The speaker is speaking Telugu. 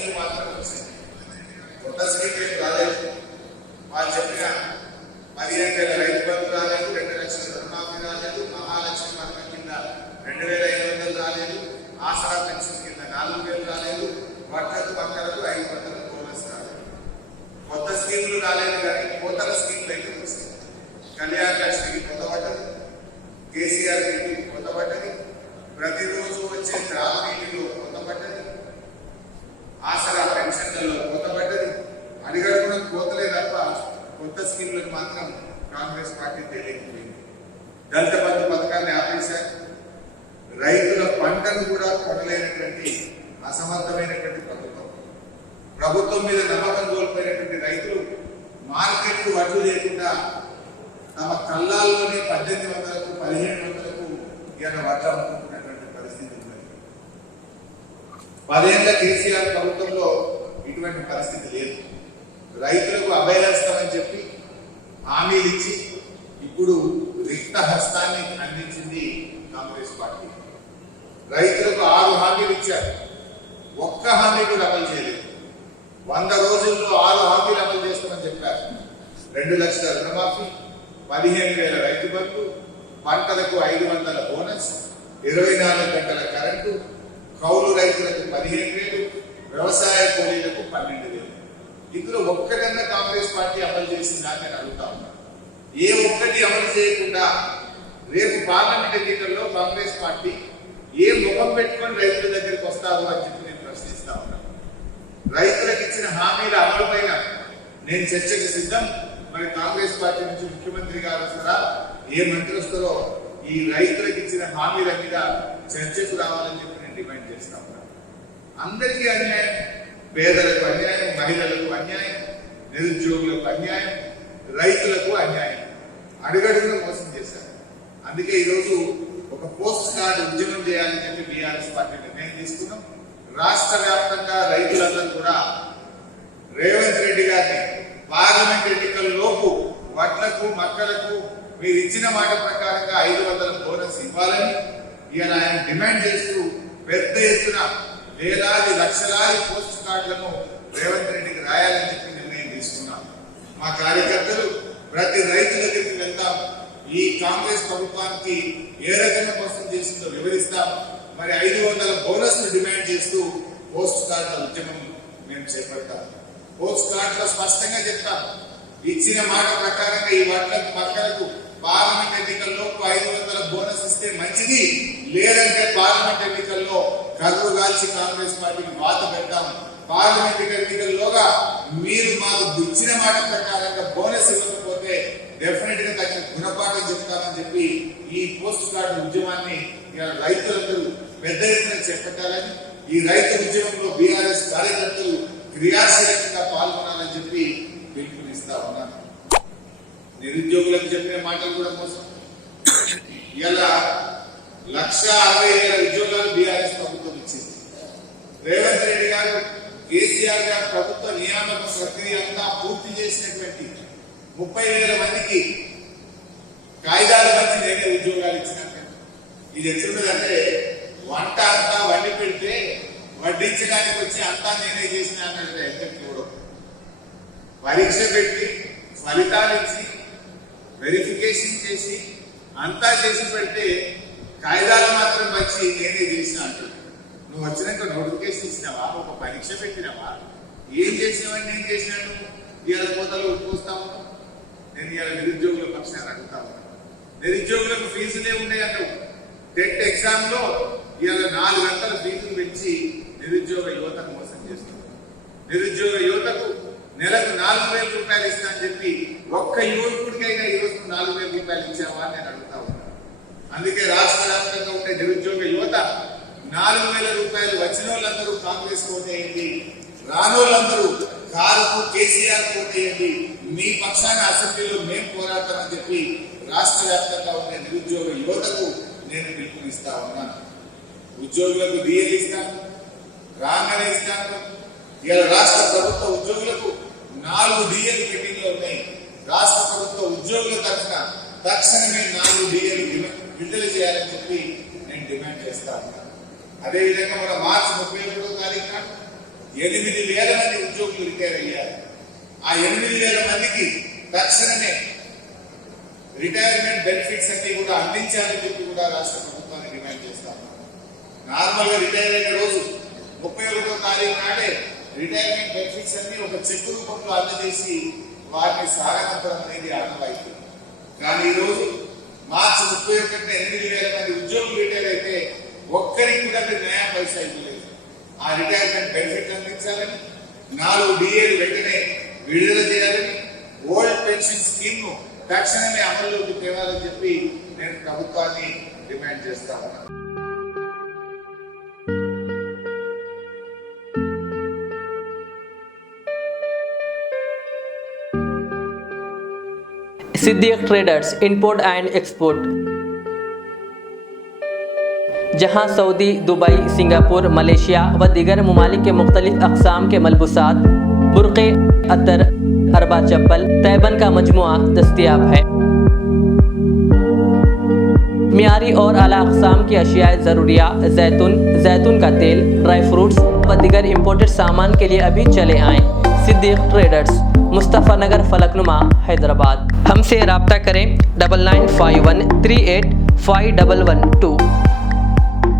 స్కీములు మాత్రం వచ్చింది. కొత్త స్కీమ్ రాలేదు. వాళ్ళు చెప్పిన 15,000 రైతు బంధు రాలేదు, 2 లక్షల రుణమాఫీ రాలేదు, మహాలక్ష్మి పథకం కింద 2,500 రాలేదు, ఆసరా పెన్షన్ కింద 4,000 రాలేదు, వడ్లకు పక్కలకు 500 బోనస్ రాలేదు. కొత్త స్కీములు రాలేదు కానీ కొత్తల స్కీములు అయితే వస్తాయి. కళ్యాణ లక్ష్మికి కొత్తపడ్డది, కేసీఆర్ ఇంటికి కొత్తపడ్డది, ప్రతిరోజు వచ్చే త్రాగునీటిలో కొత్తపడ్డది, ఆసరా పెన్షన్లలో కొత్తపడ్డది. అడిగడుగున కోతలే తప్ప కొత్త స్కీములకు మాత్రం కాంగ్రెస్ పార్టీ తెలియకపోయింది. దళిత బంధు పథకాన్ని ఆపేశారు. రైతుల పంటను కూడా కొనలేనటువంటి అసమర్థమైనటువంటి ప్రభుత్వం మీద నమ్మకం కోల్పోయినటువంటి రైతులు మార్కెట్ వడ్లు లేకుండా తమ కళ్ళాల్లోనే 1800కు 1700కు ఇవాళ వడ్లు అమ్ముకుంటున్నటువంటి పరిస్థితి ఉన్నది. 10 ఏళ్ల కేసీఆర్ ప్రభుత్వంలో ఇటువంటి పరిస్థితి లేదు. రైతులకు అభయహస్తమని చెప్పి హామీలు ఇచ్చి ఇప్పుడు రిక్త హస్తాన్ని అందించింది కాంగ్రెస్ పార్టీ. రైతులకు 6 హామీలు ఇచ్చారు, ఒక్క హామీ కూడా అమలు చేయలేదు. 100 రోజుల్లో 6 హామీలు అమలు చేస్తామని చెప్పారు. 2 లక్షల రుణమాఫీ, 15,000 రైతు బంధు, పంటలకు 500 బోనస్, 24 గంటల కరెంటు, కౌలు రైతులకు 15,000, వ్యవసాయ కూలీలకు 12,000. ఇందులో ఒక్కటన్నా కాంగ్రెస్ పార్టీ అమలు చేసిందా నేను అడుగుతా ఉన్నా. ఏ ఒక్కటి అమలు చేయకుండా రేపు పార్లమెంట్ ఎన్నికల్లో కాంగ్రెస్ పార్టీ ఏ ముఖం పెట్టుకొని రైతుల దగ్గరికి వస్తావు అని చెప్పి నేను ప్రశ్నిస్తా ఉన్నా. రైతులకు ఇచ్చిన హామీల అమలు పైన నేను చర్చకు సిద్ధం. మరి కాంగ్రెస్ పార్టీ నుంచి ముఖ్యమంత్రి గారు వస్తారా, ఏ మంత్రి వస్తారో ఈ రైతులకు ఇచ్చిన హామీల మీద చర్చకు రావాలని చెప్పి నేను డిమాండ్ చేస్తా ఉన్నా. అందరికీ అన్యాయం, పేదలకు అన్యాయం, మహిళలకు అన్యాయం, నిరుద్యోగులకు అన్యాయం, రైతులకు అన్యాయం, అడుగడుగున మోసం చేశారు. అందుకే ఈరోజు ఒక పోస్ట్ కార్డు ఉద్యమం చేయాలని చెప్పి బీఆర్ఎస్ పార్టీ నిర్ణయం తీసుకున్నాం. రాష్ట్ర వ్యాప్తంగా రైతులందరూ కూడా రేవంత్ రెడ్డి గారిని పార్లమెంట్ ఎన్నికల లోపు వడ్లకు మక్కలకు మీరు ఇచ్చిన మాట ప్రకారంగా 500 బోనస్ ఇవ్వాలని ఇవాళ ఆయన డిమాండ్ చేస్తూ పెద్ద ఎత్తున వేలాది లక్షలాది పోస్ట్ కార్డులను రేవంత్ రెడ్డికి రాయాలని చెప్పి నిర్ణయం తీసుకున్నాం. మా కార్యకర్తలు ప్రతి రైతు దగ్గరికి వెళ్తాం, ఈ కాంగ్రెస్ ప్రభుత్వానికి ఏ రకంగా మోసం చేసిందో వివరిస్తాం. మరి 500 బోనస్ డిమాండ్ చేస్తూ పోస్ట్ కార్డుల ఉద్యమం మేము చేపడతాం. పోస్ట్ కార్డులో స్పష్టంగా చెప్తాం, ఇచ్చిన మాట ప్రకారంగా ఈ వడ్లకు మక్కలకు పార్లమెంట్ ఎన్నికల్లో 500 బోనస్ ఇస్తే మంచిది, లేదంటే పార్లమెంట్ ఎన్నికల్లో కర్రు గాల్చి కాంగ్రెస్ పార్టీని వాత పెడతాం. పార్లమెంట్ ఎన్నికల్లోగా మీరు మాకు ఇచ్చిన మాట ప్రకారంగా బోనస్ ఇవ్వకపోతే డెఫినెట్ గా తగిన గుణపాఠం చెప్తామని చెప్పి ఈ పోస్ట్ కార్డు ఉద్యమాన్ని రైతులందరూ పెద్ద ఎత్తున చేపట్టాలని, ఈ రైతు ఉద్యమంలో బీఆర్ఎస్ కార్యకర్తలు క్రియాశీలకంగా పాల్గొనాలని చెప్పి పిలుపునిస్తా ఉన్నాను. నిరుద్యోగులకు చెప్పిన మాటలు కూడా మోసం. ఇలా 1,60,000 ఉద్యోగాలు బీఆర్ఎస్ ప్రభుత్వం ఇచ్చింది. రేవంత్ రెడ్డి గారు, కేసీఆర్ గారు ప్రభుత్వ నియామక ప్రక్రియ అంతా పూర్తి చేసినటువంటి 30,000 మందికి కాయిదాలు వచ్చి నేనే ఉద్యోగాలు ఇచ్చినట్టు. ఇది ఎట్లుంటదంటే వంట అంతా వండి పెడితే వడ్డించడానికి వచ్చి అంతా నేనే చేసిన అన్నట్టు ఎంత చూడవు. పరీక్ష పెట్టి ఫలితాలు ఇచ్చి వెరిఫికేషన్ చేసి అంతా చేసి పెడితే కాయిదాలు మాత్రం వచ్చి నేనే చేసిన అంటాడు. నువ్వు వచ్చినాక నోటిఫికేషన్ ఇచ్చినావా, ఒక పరీక్ష పెట్టినావా, ఏం చేసినావని నేను చేసినాను? ఇవాళ కోతలు ఉట్టుకొస్తాము. నేను ఇవాళ నిరుద్యోగుల పక్షాన్ని అడుగుతా ఉన్నాను. నిరుద్యోగులకు ఫీజులే ఉన్నాయంటావు. టెట్ ఎగ్జామ్ లో ఇవాళ 4 గంటల ఫీజులు పెంచి నిరుద్యోగ యువతను మోసం చేస్తున్నారు. నిరుద్యోగ యువతకు నెలకు 4,000 రూపాయలు ఇస్తా అని చెప్పి ఒక్క యువకుడికైనా ఈరోజు 4,000 రూపాయలు ఇచ్చావా అని నేను అడుగుతా ఉన్నాను. అందుకే రాష్ట్ర వ్యాప్తంగా ఉండే నిరుద్యోగ యువత 4,000 రూపాయలు వచ్చిన వాళ్ళందరూ కాంగ్రెస్ ఓటేయండి, రానోళ్ళందరూ కారుకు కేసీఆర్ ఓటేయండి, మీ పక్షాన అసెంబ్లీలో మేము పోరాడతామని చెప్పి రాష్ట్ర వ్యాప్తంగా ఉండే నిరుద్యోగ యువతకు నేను పిలుపునిస్తా ఉన్నాను. ఉద్యోగులకు డిఎల్ ఇస్తాను, రాగానే ఇస్తాను. ఇలా రాష్ట్ర ప్రభుత్వ ఉద్యోగులకు 4 డిఎల్ పెండింగ్ లో ఉన్నాయి. రాష్ట్ర ప్రభుత్వ ఉద్యోగుల తరఫున తక్షణమే 4 డిఎల్ విడుదల చేయాలని చెప్పి నేను డిమాండ్ చేస్తా ఉన్నాను. అదేవిధంగా మన మార్చి 31వ తారీఖున 8,000 మంది ఉద్యోగులు రిటైర్ అయ్యారు. ఆ 8,000 మందికి తక్షణమే రిటైర్మెంట్ బెనిఫిట్స్ అన్ని కూడా అందించాలని చెప్పి కూడా రాష్ట్ర ప్రభుత్వాన్ని డిమాండ్ చేస్తాము. నార్మల్ గా రిటైర్ అయిన రోజు 31వ తారీఖు నాడే రిటైర్మెంట్ బెనిఫిట్స్ అన్ని ఒక చెక్ రూపంలో అందజేసి వారిని సాగనంపడం అనేది ఆనవాయితీ. కానీ ఈ రోజు మార్చి 31న 8,000 మంది ఉద్యోగులు రిటైర్ అయితే ఒక్కరికి కూడా న్యాయ పైసా ఇవ్వలేదు. ఆ రిటైర్మెంట్ బెనిఫిట్ అందించాలని, 4 డిఏలు వెంటనే విడుదల చేయాలని, ఓల్డ్ పెన్షన్ స్కీమ్ ను తక్షణమే అమల్లోకి తేవాలని చెప్పి నేను ప్రభుత్వాన్ని డిమాండ్ చేస్తా ఉన్నాను. Siddique traders import and export, जहां सऊदी, दुबई, सिंगापुर, मलेशिया व दीगर ममालिक के मुख्तलिफ अक़साम के मलबूसात, बुर्क़े, अतर, अरबा चप्पल, तैबन का मजमुआ दस्तयाब है। मियारी और आला अक़साम की अशियाए ज़रूरिया, जैतून का तेल, ड्राई फ्रूट्स व दीगर इम्पोर्टेड सामान के लिए अभी चले आएँ। सिद्दीक ट्रेडर्स, मुस्तफ़ा नगर, फलकनुमा, हैदराबाद। हमसे रब्ता करें 9951385112।